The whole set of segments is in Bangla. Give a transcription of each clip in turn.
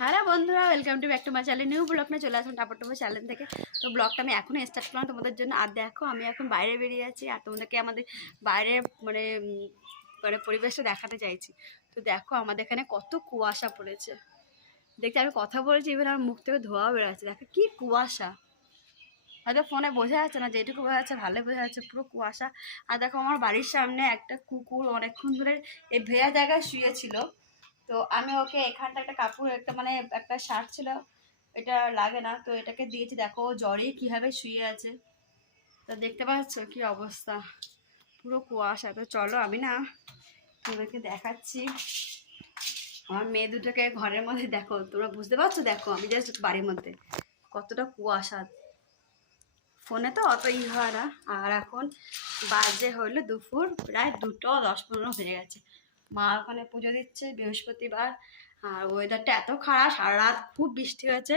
হ্যালো বন্ধুরা welcome to back to my channel new blog নিয়ে চলে আসুন টাপর টুপর চ্যানেল থেকে। তো ব্লগটা আমি এখনই স্টার্ট করলাম তোমাদের জন্য। আর দেখো, আমি এখন বাইরে বেরিয়ে আছি আর তোমাদেরকে আমাদের বাইরে মানে মানে পরিবেশটা দেখাতে চাইছি। তো দেখো, আমাদের এখানে কত কুয়াশা পড়েছে। দেখতে আমি কথা বলছি এবার আমার মুখ থেকে ধোয়া বেরোচ্ছে। দেখো, কি কুয়াশা। হয়তো ফোনে বোঝা যাচ্ছে না, যেটুকু বোঝা যাচ্ছে ভালো বোঝা যাচ্ছে, পুরো কুয়াশা। আর দেখো, আমার বাড়ির সামনে একটা কুকুর অনেকক্ষণ ধরে এই ভেয়া জায়গায় শুয়েছিল তো আমি ওকে এখানটা একটা কাপড়, একটা মানে একটা শার্ট ছিল, এটা লাগে না। তো এটাকে দিয়েছি, দেখো জ্বরে কীভাবে শুয়ে আছে। তো দেখতে পাচ্ছ কি অবস্থা। পুরো কুয়াশা। তো চলো আমি না তোমাদেরকে দেখাচ্ছি। আমার মেয়ে দুটোকে ঘরের মধ্যে দেখো, তোমরা বুঝতে পারছ? দেখো, আমি জাস্ট বাড়ির মধ্যে। কতটা কুয়াশা। ফোনে তো অত ই হয় না। আর এখন বাজে হলো দুপুর, প্রায় দুটো দশ পনেরো হয়ে গেছে। মা ওখানে পুজো দিচ্ছে বৃহস্পতিবার। আর ওয়েদারটা এত খারাপ সারা রাত খুব বৃষ্টি হয়েছে।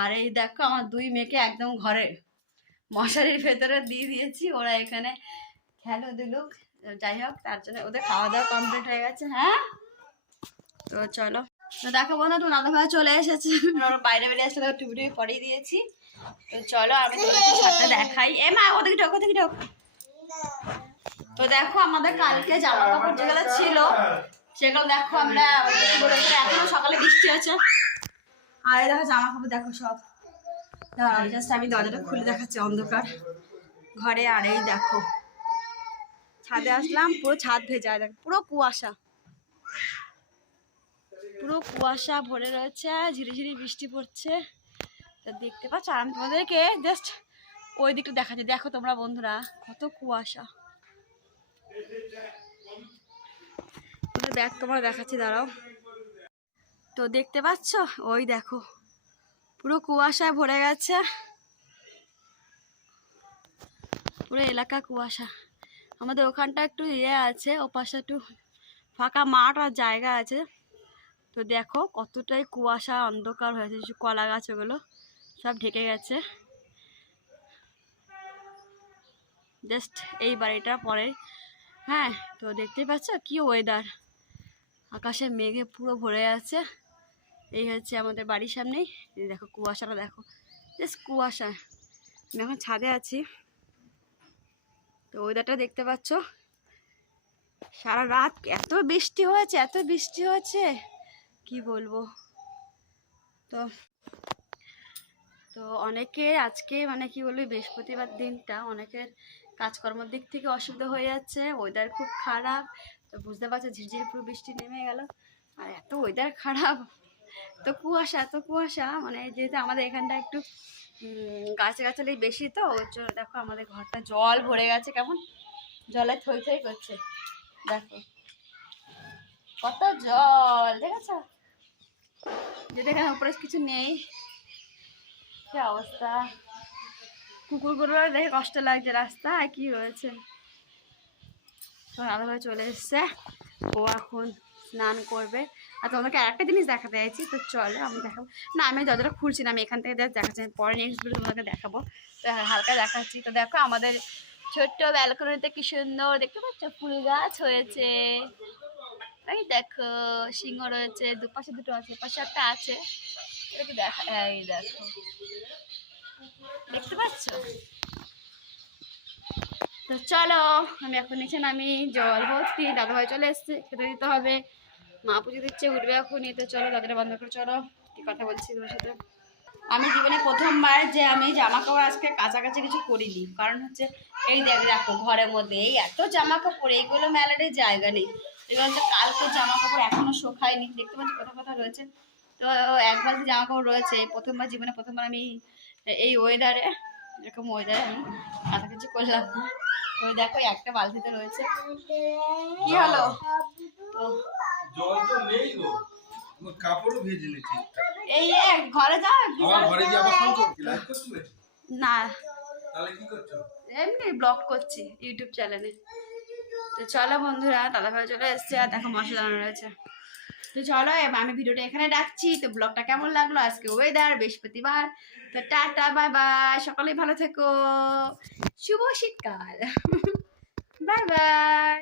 আর এই দেখো আমার দুই মেয়েকে একদম ঘরে, মশারির ভেতরে দিয়ে দিয়েছি। ওরা এখানে খেলো দিলুক, যাই হোক, তার জন্য ওদের খাওয়া দাওয়া কমপ্লিট হয়ে গেছে হ্যাঁ? তো চলো। তো দেখো বন্ধু তো দাদা ভাই চলে এসেছে। বাইরে বেরিয়ে আসলে টুপি টুপি পরিয়ে দিয়েছি। তো চলো, আমি তোমাদের সাথে দেখাই। এ মা, ওদিকে ঢোক ওদিকে ঢোক। তো দেখো আমাদের কালকে জামা কাপড় যেগুলো ছিল, সেগুলো দেখো আমরা এখনও সকালে বৃষ্টি আছে আর দেখো জামা কাপড় দেখো সব। জাস্ট আমি দরজাটা খুলে দেখাচ্ছি অন্ধকার ঘরে। আর এই দেখো, ছাদে আসলাম, পুরো ছাদ ভেজা, দেখ, পুরো কুয়াশা। পুরো কুয়াশা ভরে রয়েছে, ঝিরিঝিরি বৃষ্টি পড়ছে। তা দেখতে পাচ্ছ, আর আমি তোমাদেরকে জাস্ট ওই দিকটা দেখাচ্ছি। দেখো তোমরা বন্ধুরা, কত কুয়াশা। দেখ তোমরা দেখাচ্ছি, দাঁড়াও। তো দেখতে পাচ্ছ? ওই দেখো, পুরো কুয়াশায় ভরে গেছে। পুরো এলাকা কুয়াশা। আমাদের ওখানটা একটু ইয়ে আছে, ও একটু ফাঁকা মাঠ আর জায়গা আছে। তো দেখো কতটাই কুয়াশা, অন্ধকার হয়েছে যে কলা গাছ ওগুলো সব ঢেকে গেছে। জাস্ট এই বাড়িটা পরে হ্যাঁ তো দেখতেই পাচ্ছ কি ওয়েদার আকাশে মেঘে পুরো ভরে আছে। এই হচ্ছে আমাদের বাড়ির সামনেই। দেখো কুয়াশাটা, দেখো। জাস্ট কুয়াশা। আমি এখন ছাদে আছি। তো ওয়েদারটা দেখতে পাচ্ছ। সারা রাত এত বৃষ্টি হয়েছে, এত বৃষ্টি হয়েছে। কি বলব? তো তো অনেকের আজকে মানে কি বলব, বৃহস্পতিবার দিনটা, অনেকের কাজকর্মের দিক থেকে অসুবিধা হয়ে যাচ্ছে ওয়েদার খুব খারাপ তো বুঝতে পারছ ঝিরঝির পুরো বৃষ্টি নেমে গেল। আর এত ওয়েদার খারাপ তো কুয়াশা এত কুয়াশা মানে যেহেতু আমাদের এখানটা একটু উম, গাছগাছালি বেশি তো ওর জন্য দেখো আমাদের ঘরটা জল ভরে গেছে কেমন জলে থই থই করছে। দেখো কত জল দেখেছ? যদি এখানে উপরে কিছু নেই কি অবস্থা? কুকুরগুলো দেখে কষ্ট লাগছে রাস্তায়, কি হয়েছে? তো দাদাভাই চলে এসছে। ও এখন স্নান করবে। আর তোমাকে আরেকটা জিনিস দেখাতে চাইছি, তো চলো আমি দেখাবো। না, আমি যতটা খুলছি না, আমি এখান থেকে দেখাচ্ছি। পরে নেক্সট ভিডিও তোমাকে দেখাবো। তো হালকা দেখাচ্ছি। তো দেখো, আমাদের ছোট্ট ব্যালকনিতে কি সুন্দর, দেখতে পাচ্ছ? ফুল গাছ হয়েছে। এই দেখো, সিংহ রয়েছে, দুপাশে দুটো আছে, পাশে একটা আছে। দেখা এই দেখো। দেখতে তো চলো, আমি এখন নিচে নামি জল ভর্তি দাদাভাই চলে এসছে, খেতে দিতে হবে। মা পুজো দিচ্ছে, উঠবে এখনই। তো চলো দাদাটা বন্ধ করে চলো, কি কথা বলছি তোমার সাথে? আমি জীবনে প্রথমবার যে আমি জামা কাপড় আজকে কাছাকাছি কিছু করিনি। কারণ হচ্ছে, এই দেখ, দেখো ঘরের মধ্যে এই এত জামা কাপড় এইগুলো মেলারে জায়গা নেই। এগুলো হচ্ছে, কালকে জামা কাপড় এখনও শোকায়নি। দেখতে পাচ্ছি কোথাও কোথাও রয়েছে? তো একবার জামা কাপড় রয়েছে, প্রথমবার, জীবনে প্রথমবার আমি এই ওয়েদারে এরকম ওয়েদারে আমি কাছাকাছি করলাম। না তো দেখো একটা বালতিতে রয়েছে। কি হলো? এই ঘরে যাও? না। তাহলে কি করছ? এমনি ব্লগ করছি ইউটিউব চ্যানেলে তো চলো বন্ধুরা দাদাভাই চলে এসছে আর দেখো মশলা দাঁড়ানো রয়েছে। তো চলো আমি ভিডিওটা এখানে রাখছি। তো ব্লগটা কেমন লাগল? আজকে ওয়েদার বৃহস্পতিবার। তো টাটা বাই বাই সকালে ভালো থেকো। শুভ শীতকাল। Bye bye